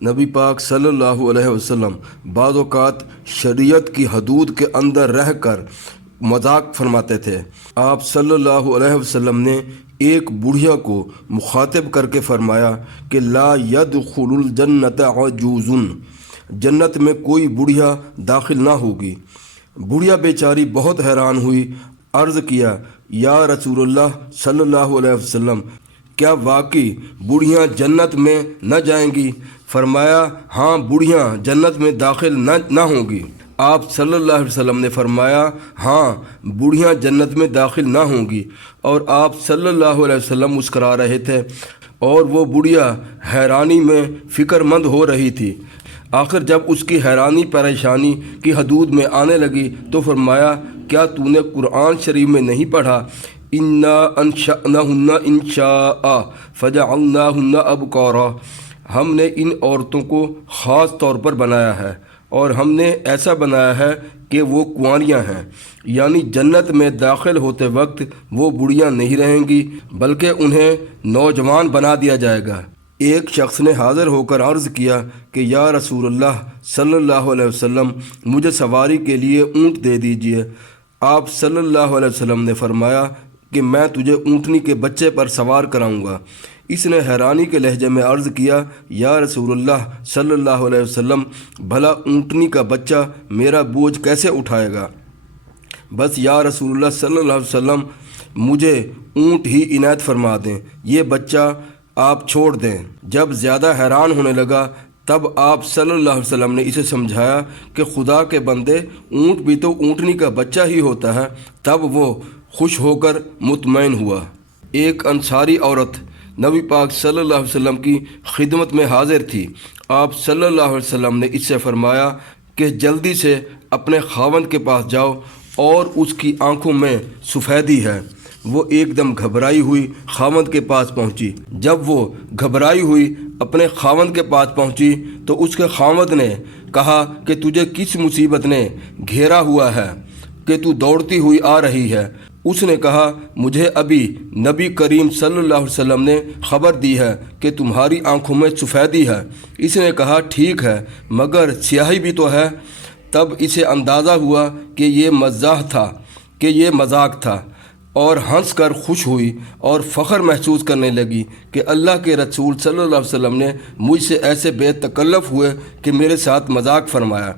نبی پاک صلی اللہ علیہ وسلم بعض اوقات شریعت کی حدود کے اندر رہ کر مذاق فرماتے تھے۔ آپ صلی اللہ علیہ وسلم نے ایک بڑھیا کو مخاطب کر کے فرمایا کہ لا يدخل الجنت عجوز، جنت میں کوئی بڑھیا داخل نہ ہوگی۔ بڑھیا بیچاری بہت حیران ہوئی، عرض کیا یا رسول اللہ صلی اللہ علیہ وسلم، کیا واقعی بوڑھیاں جنت میں نہ جائیں گی؟ فرمایا ہاں، بوڑھیاں جنت میں داخل نہ ہوں گی۔ آپ صلی اللہ علیہ وسلم نے فرمایا ہاں، بوڑھیاں جنت میں داخل نہ ہوں گی، اور آپ صلی اللہ علیہ وسلم مسکرا رہے تھے اور وہ بڑھیا حیرانی میں فکر مند ہو رہی تھی۔ آخر جب اس کی حیرانی پریشانی کی حدود میں آنے لگی تو فرمایا کیا تو نے قرآن شریف میں نہیں پڑھا انا انشأناہن انشاء فجعلناہن ابکارا، ہم نے ان عورتوں کو خاص طور پر بنایا ہے اور ہم نے ایسا بنایا ہے کہ وہ کنواریاں ہیں، یعنی جنت میں داخل ہوتے وقت وہ بڑھیاں نہیں رہیں گی بلکہ انہیں نوجوان بنا دیا جائے گا۔ ایک شخص نے حاضر ہو کر عرض کیا کہ یا رسول اللہ صلی اللہ علیہ وسلم، مجھے سواری کے لیے اونٹ دے دیجیے۔ آپ صلی اللہ علیہ وسلم نے فرمایا کہ میں تجھے اونٹنی کے بچے پر سوار کراؤں گا۔ اس نے حیرانی کے لہجے میں عرض کیا یا رسول اللہ صلی اللہ علیہ وسلم، بھلا اونٹنی کا بچہ میرا بوجھ کیسے اٹھائے گا؟ بس یا رسول اللہ صلی اللہ علیہ وسلم، مجھے اونٹ ہی عنایت فرما دیں، یہ بچہ آپ چھوڑ دیں۔ جب زیادہ حیران ہونے لگا تب آپ صلی اللہ علیہ وسلم نے اسے سمجھایا کہ خدا کے بندے، اونٹ بھی تو اونٹنی کا بچہ ہی ہوتا ہے۔ تب وہ خوش ہو کر مطمئن ہوا۔ ایک انصاری عورت نبی پاک صلی اللہ علیہ وسلم کی خدمت میں حاضر تھی۔ آپ صلی اللہ علیہ وسلم نے اس سے فرمایا کہ جلدی سے اپنے خاوند کے پاس جاؤ اور اس کی آنکھوں میں سفیدی ہے۔ وہ ایک دم گھبرائی ہوئی خاوند کے پاس پہنچی۔ جب وہ گھبرائی ہوئی اپنے خاوند کے پاس پہنچی تو اس کے خاوند نے کہا کہ تجھے کس مصیبت نے گھیرا ہوا ہے کہ تو دوڑتی ہوئی آ رہی ہے؟ اس نے کہا مجھے ابھی نبی کریم صلی اللہ علیہ وسلم نے خبر دی ہے کہ تمہاری آنکھوں میں سفیدی ہے۔ اس نے کہا ٹھیک ہے، مگر سیاہی بھی تو ہے۔ تب اسے اندازہ ہوا کہ یہ مذاق تھا اور ہنس کر خوش ہوئی اور فخر محسوس کرنے لگی کہ اللہ کے رسول صلی اللہ علیہ وسلم نے مجھ سے ایسے بے تکلف ہوئے کہ میرے ساتھ مذاق فرمایا۔